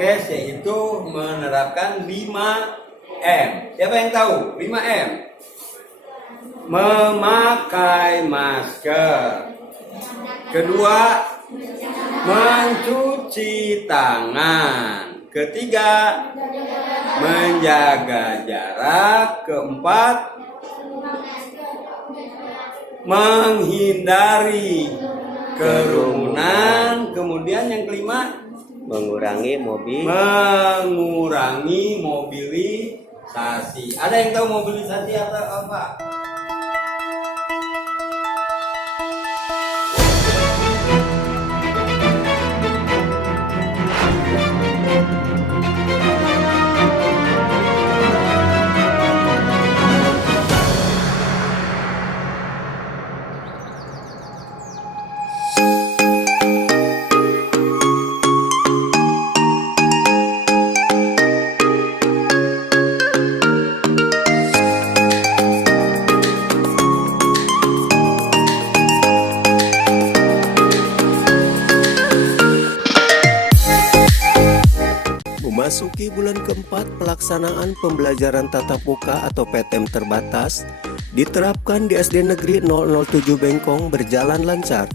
prokes yaitu menerapkan 5M. Siapa yang tahu 5M? Memakai masker. Kedua, mencuci tangan. Ketiga, menjaga jarak. Keempat, menghindari kerumunan. Kemudian yang kelima, mengurangi mobilisasi. Ada yang tahu mobilisasi atau apa? Memasuki bulan keempat pelaksanaan pembelajaran tatap muka atau PTM terbatas diterapkan di SD Negeri 007 Bengkong berjalan lancar.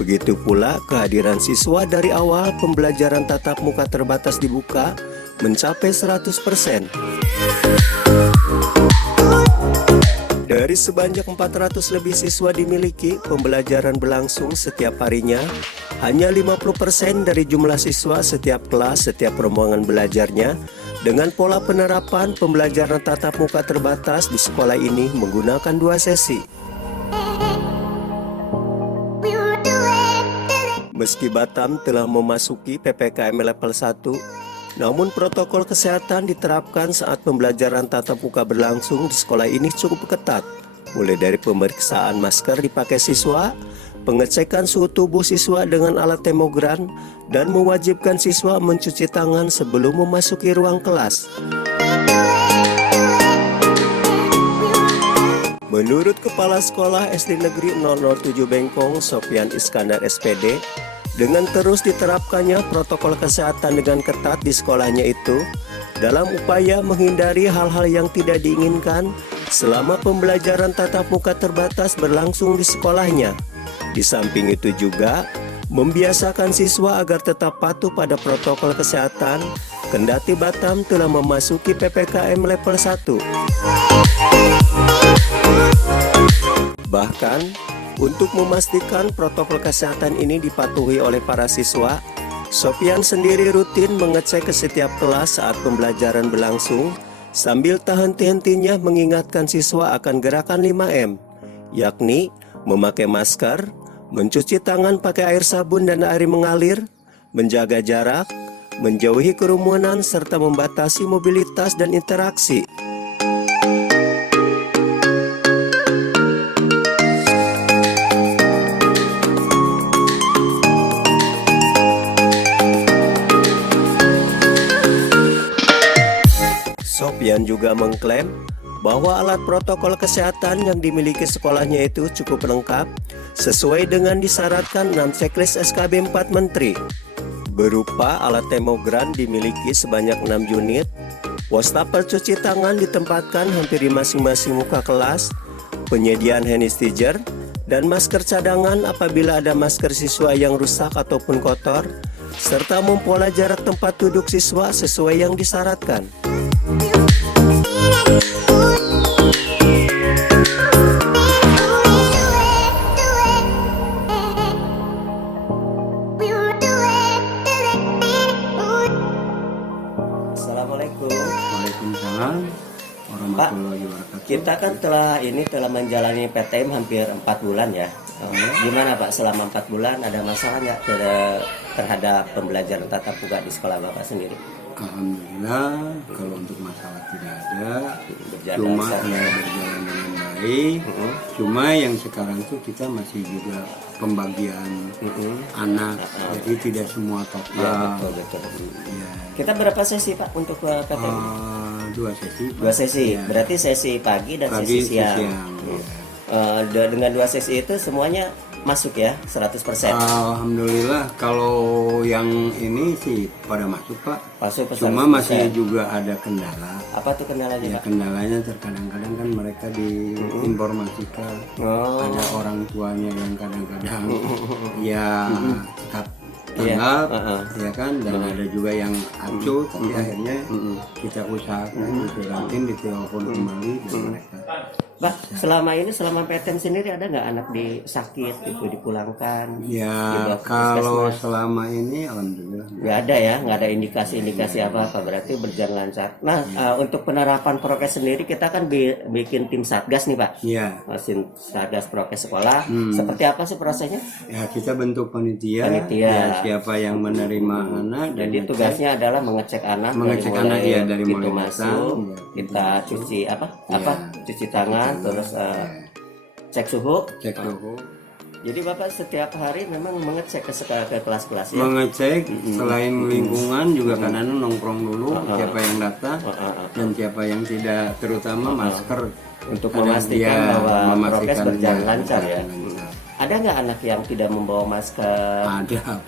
Begitu pula kehadiran siswa dari awal pembelajaran tatap muka terbatas dibuka mencapai 100%. Dari sebanyak 400 lebih siswa dimiliki, pembelajaran berlangsung setiap harinya. Hanya 50% dari jumlah siswa setiap kelas, setiap rombongan belajarnya. Dengan pola penerapan pembelajaran tatap muka terbatas di sekolah ini menggunakan 2 sesi. Meski Batam telah memasuki PPKM level 1, namun protokol kesehatan diterapkan saat pembelajaran tatap muka berlangsung di sekolah ini cukup ketat. Mulai dari pemeriksaan masker dipakai siswa, pengecekan suhu tubuh siswa dengan alat termogan, dan mewajibkan siswa mencuci tangan sebelum memasuki ruang kelas. Menurut Kepala Sekolah SD Negeri 007 Bengkong, Sofyan Iskandar SPD, dengan terus diterapkannya protokol kesehatan dengan ketat di sekolahnya itu, dalam upaya menghindari hal-hal yang tidak diinginkan selama pembelajaran tatap muka terbatas berlangsung di sekolahnya. Di samping itu juga, membiasakan siswa agar tetap patuh pada protokol kesehatan, kendati Batam telah memasuki PPKM level 1. Bahkan, untuk memastikan protokol kesehatan ini dipatuhi oleh para siswa, Sofyan sendiri rutin mengecek ke setiap kelas saat pembelajaran berlangsung, sambil tak henti-hentinya mengingatkan siswa akan gerakan 5M, yakni memakai masker, mencuci tangan pakai air sabun dan air mengalir, menjaga jarak, menjauhi kerumunan, serta membatasi mobilitas dan interaksi. Sofyan juga mengklaim bahwa alat protokol kesehatan yang dimiliki sekolahnya itu cukup lengkap sesuai dengan disyaratkan 6 checklist SKB 4 Menteri. Berupa alat termogan dimiliki sebanyak 6 unit, wastafel cuci tangan ditempatkan hampir di masing-masing muka kelas, penyediaan hand sanitizer, dan masker cadangan apabila ada masker siswa yang rusak ataupun kotor, serta mempola jarak tempat duduk siswa sesuai yang disyaratkan. Assalamualaikum. Waalaikumsalam warahmatullahi wabarakatuh. Kita kan telah menjalani PTM hampir 4 bulan ya. Gimana Pak, selama 4 bulan ada masalah nggak terhadap pembelajaran tatap muka di sekolah Bapak sendiri? Alhamdulillah, kalau untuk masalah tidak ada, Berjalan cuma lancar. ya berjalan dengan baik. Cuma yang sekarang tuh kita masih juga pembagian anak, jadi tidak semua Ya, total. betul. Ya, Kita berapa sesi Pak untuk PTM? 2 sesi. 2 sesi, Ya. berarti sesi pagi dan Pagi, sesi siang. siang. Dengan 2 sesi itu semuanya masuk ya 100%. Alhamdulillah kalau yang ini sih pada masuk Pak. Masuk Cuma 100%. masih juga ada kendala. Apa tuh kendalanya Ya Pak? kendalanya terkadang-kadang kan mereka diinformasikan ada orang tuanya yang kadang-kadang ya cakap tanggap, ya kan, dan ada juga yang acuh, tapi akhirnya kita usahakan disuratin, ditelepon kembali dan mereka. Pak, selama ini selama PTN sendiri ada nggak anak di sakit gitu dipulangkan? Ya Dibawa ke kalau puskesmas? selama ini alhamdulillah. Nggak ada ya, nggak ada indikasi-indikasi apa-apa, berarti berjalan lancar. Nah, untuk penerapan prokes sendiri kita kan bikin tim satgas nih Pak. Iya. Mesin satgas prokes sekolah. Seperti apa sih prosesnya? Ya kita bentuk panitia, Panitia. ya siapa yang menerima anak dan Jadi tugasnya adalah mengecek anak, Mengecek anak, iya, dari pintu mulai masuk, datang, ya. kita cuci apa? Iya. Cuci tangan, terus cek suhu. cek suhu, Jadi Bapak setiap hari memang mengecek ke kelas-kelas ya. mengecek selain lingkungan juga kadang nongkrong dulu siapa yang datang dan siapa yang tidak, terutama masker Untuk Kadang memastikan dia bahwa memastikan prokes berjalan dia lancar ya. berjalan lancar. Ada nggak anak yang tidak membawa masker? Ada Pak.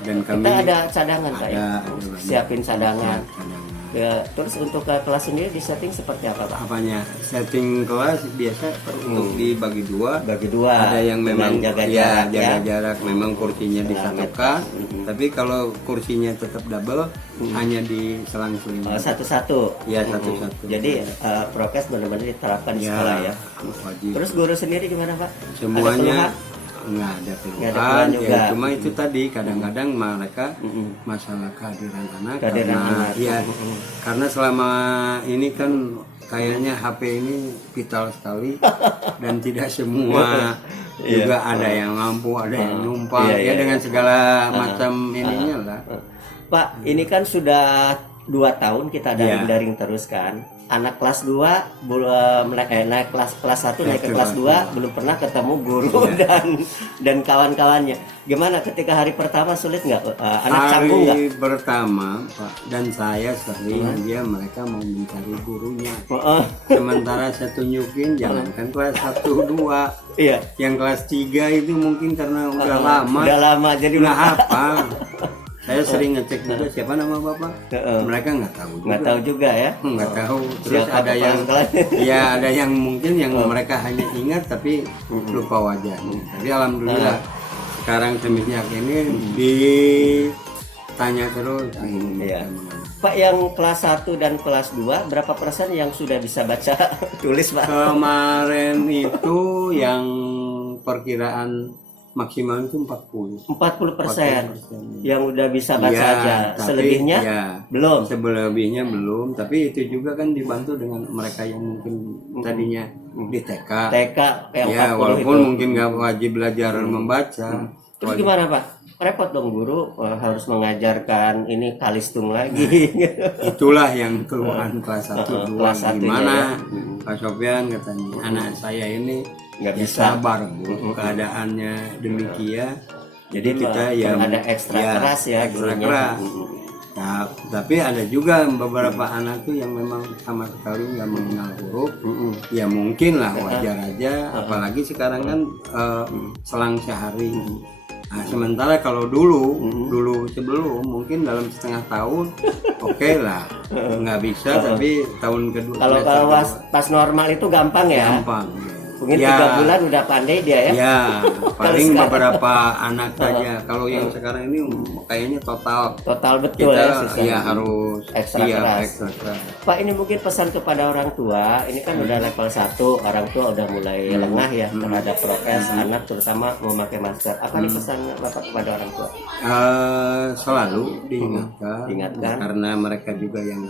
Dan kami Kita ada cadangan Pak ya. ada banyak. Siapin cadangan. Cadangan. Ya, terus untuk ke kelas sendiri di setting seperti apa Pak? Apanya, setting kelas biasa untuk dibagi dua. Bagi dua. Ada yang memang jaga ya, jarak jaga ya. jarak, memang kursinya disatukan, tapi kalau kursinya tetap double hanya diselang-seling. Satu-satu. Ya satu-satu. Jadi prokes benar-benar diterapkan di sekolah ya. Wajib. Terus guru sendiri gimana Pak? Ada Semuanya keluhan? nggak ada Nggak ada keluhan, keluhan juga. ya cuma itu tadi kadang-kadang mereka masalah kehadiran anak, Kehadiran karena anak. ya karena selama ini kan kayaknya HP ini vital sekali dan tidak semua juga ada yang mampu, ada yang numpang, Iya, ya iya. dengan segala macam ininya lah. Pak, ini kan sudah 2 tahun kita daring-daring terus kan. Anak kelas 2 belum naik kelas 1 naik ke kelas 2 belum pernah ketemu guru dan kawan-kawannya. Gimana ketika hari pertama sulit nggak? Anak canggung nggak? Hari pertama Pak, dan saya sering mereka mau mencari gurunya. Sementara saya tunjukin jangankan kelas 1, 2, Iya. yang kelas 3 itu mungkin karena udah lama Udah lama jadi nggak hafal. Saya sering ngecek juga siapa nama bapak, mereka nggak tahu juga. nggak tahu juga ya. Nggak tahu. Terus Siapa ada kepala yang sekolahnya? ya ada yang mungkin yang mereka hanya ingat tapi lupa wajahnya. Tapi alhamdulillah sekarang semenjak ini ditanya terus. Iya. Pak, yang kelas 1 dan kelas 2 berapa persen yang sudah bisa baca tulis Pak? Kemarin itu yang perkiraan maksimal itu 40. 40% yang udah bisa baca Iya, aja. tapi Selebihnya ya, belum. Selebihnya belum, tapi itu juga kan dibantu dengan mereka yang mungkin tadinya di TK. TK yang Ya, 40 walaupun itu. mungkin nggak wajib belajar membaca. Terus gimana Pak? Repot dong guru harus mengajarkan ini kalistung lagi. Itulah yang keluhan kelas 1, 2. Kelas satunya Gimana ya. Pak Sofyan katanya, anak saya ini Nggak ya bisa. sabar Bu, keadaannya demikian. Jadi Jadi kita ya ada ekstra keras ya ekstra gurunya. keras. Nah, tapi ada juga beberapa anak tuh yang memang sama sekali nggak mengenal huruf. Ya mungkin lah wajar aja, apalagi sekarang kan selang sehari. Nah, sementara kalau dulu sebelum mungkin dalam setengah tahun oke lah, nggak bisa, tapi tahun kedua Kalau pas normal itu gampang ya. gampang. Mungkin Ya. 3 bulan udah pandai dia ya. Ya, paling sekarang- beberapa anak saja. Kalau yang sekarang ini kayaknya total Total betul ya kita susah. ya harus Ekstra siap, keras. ekstra keras. Pak, ini mungkin pesan kepada orang tua. Ini kan udah level 1, orang tua udah mulai lengah ya terhadap prokes anak terutama memakai masker. Apa nih pesan Bapak kepada orang tua? Selalu diingatkan, Diingatkan. karena mereka juga yang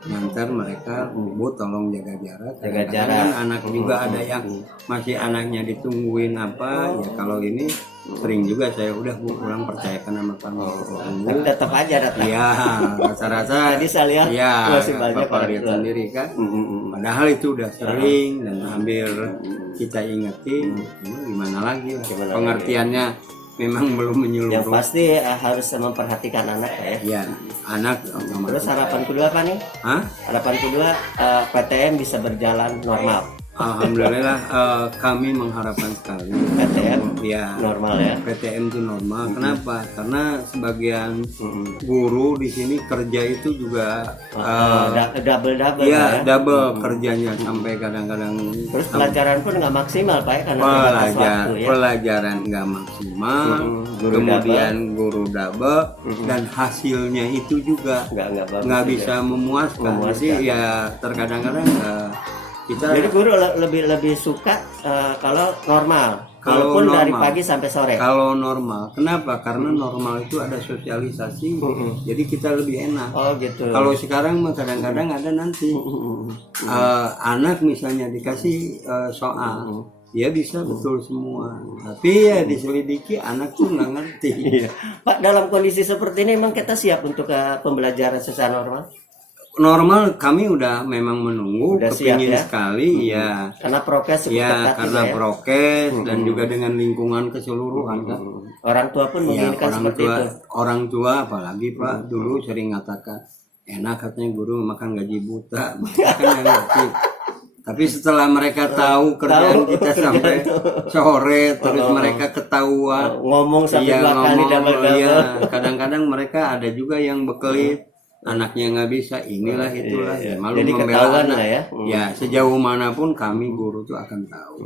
ngantar mereka, Bu tolong jaga jarak. Jaga Kadang-kadang jarak. kan anak juga ada yang masih anaknya ditungguin apa ya, kalau ini sering juga saya udah Bu pulang percayakan sama kamu. Tapi tetap aja datang. Iya, rasa-rasa Tadi saya lihat ya, masih banyak Bapak orang lihat tua. sendiri kan. Padahal itu udah sering dan hampir kita ingetin, gimana lagi lah. Gimana Pengertiannya memang belum Yang menyeluruh. pasti harus memperhatikan anak ya. Ya, anak Terus harapan kedua apa nih? Hah? Harapan kedua PTM bisa berjalan normal. Alhamdulillah kami mengharapkan sekali PTM ya normal ya. PTM itu normal. Kenapa? Karena sebagian guru di sini kerja itu juga Double ya double kerjanya sampai kadang-kadang Terus pelajaran pun nggak maksimal Pak ya, karena terbatas waktu ya. pelajaran nggak maksimal, Guru kemudian guru double dan hasilnya itu juga Nggak bagus nggak juga. bisa memuaskan. Jadi ya terkadang-kadang kita Jadi guru lebih suka kalau normal, Kalau walaupun dari normal. pagi sampai sore. kalau normal. Kenapa? Karena normal itu ada sosialisasi, jadi kita lebih enak. Oh gitu. Kalau sekarang mah kadang-kadang ada nanti anak misalnya dikasih soal, dia bisa betul semua, tapi ya diselidiki anak tuh nggak ngerti. Iya. Pak, dalam kondisi seperti ini memang kita siap untuk pembelajaran secara normal? Normal kami udah memang menunggu, Udah siap kepingin ya? sekali ya. Karena prokes cukup Ya ketat karena juga ya. prokes dan juga dengan lingkungan keseluruhan kan. Orang tua pun Ya menginginkan seperti itu. orang tua apalagi Pak dulu sering ngatakan enak katanya guru makan gaji buta, mereka kan nggak ngerti. Tapi setelah mereka tahu kerjaan kita sampai sore, terus mereka ketahuan Ngomong sampai Iya, 2 kali ngomong, double-double. iya. Kadang-kadang mereka ada juga yang bekelit, anaknya nggak bisa, inilah itulah. Iya. Malu Jadi membela ketahuan anak. lah ya. Ya sejauh manapun kami guru tuh akan tahu.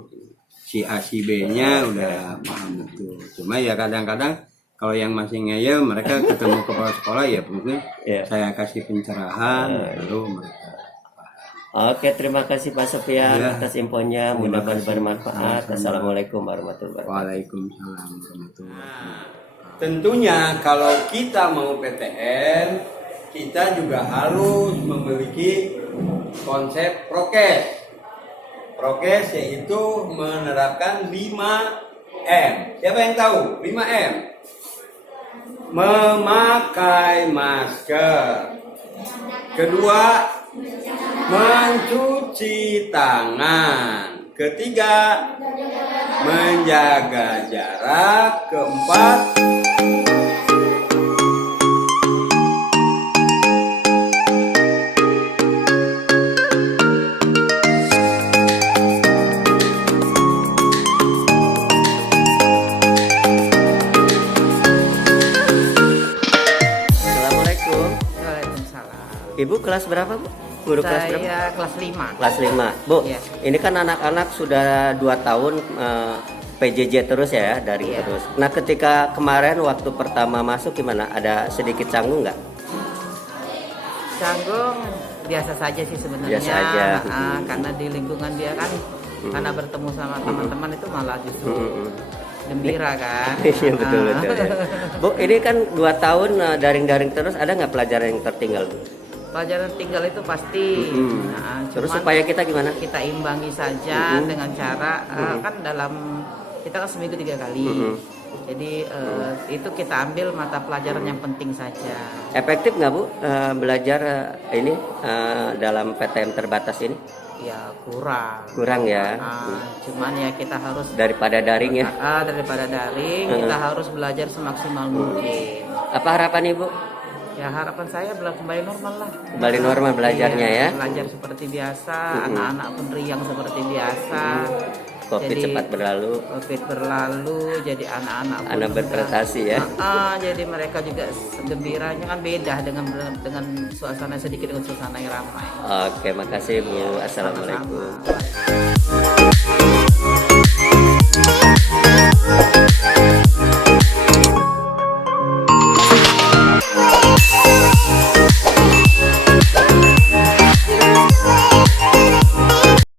Si A si B-nya udah paham betul. Cuma ya kadang-kadang kalau yang masih ngeyel mereka ketemu kepala sekolah ya mungkin Iya. saya kasih pencerahan lalu mereka. Oke, terima kasih Pak Sofian Ya. atas infonya. Mudah-mudahan kasih. bermanfaat. Assalamualaikum warahmatullahi wabarakatuh. Waalaikumsalam warahmatullahi wabarakatuh. Tentunya kalau kita mau PTN, kita juga harus memiliki konsep prokes. Prokes yaitu menerapkan 5M. Siapa yang tahu 5M? Memakai masker. Kedua, mencuci tangan. Ketiga, menjaga jarak. Keempat, Assalamualaikum. Waalaikumsalam. Ibu kelas berapa, Bu? Guru kelas berapa? Saya kelas 5. Kelas 5. Bu, Iya. ini kan anak-anak sudah 2 tahun PJJ terus ya, daring Iya. terus. Nah, ketika kemarin waktu pertama masuk gimana? Ada sedikit canggung nggak? Canggung biasa saja sih sebenarnya. Biasa aja. Karena di lingkungan dia kan karena bertemu sama teman-teman itu malah justru gembira kan. Iya betul betul. Ya. Bu, ini kan 2 tahun daring-daring terus, ada nggak pelajaran yang tertinggal, Bu? Pelajaran tinggal itu pasti. Terus Cuman supaya kita gimana? kita imbangi saja dengan cara kan dalam kita kan seminggu 3 kali. Jadi itu kita ambil mata pelajaran yang penting saja. Efektif nggak, Bu, belajar ini dalam PTM terbatas ini? Ya kurang. Kurang ya. Cuman ya kita harus Daripada daring ya. daripada daring kita harus belajar semaksimal mungkin. Apa harapan Ibu? Ya harapan saya kembali normal lah. Kembali normal belajarnya Iya, ya. Belajar seperti biasa, anak-anak pun riang seperti biasa. Covid Jadi, cepat berlalu. Covid berlalu, jadi anak-anak pun Anak udah- berprestasi ya. Jadi mereka juga gembiranya kan beda dengan suasana sedikit dengan suasana yang ramai. Oke, makasih Bu. Assalamualaikum. Sama-sama.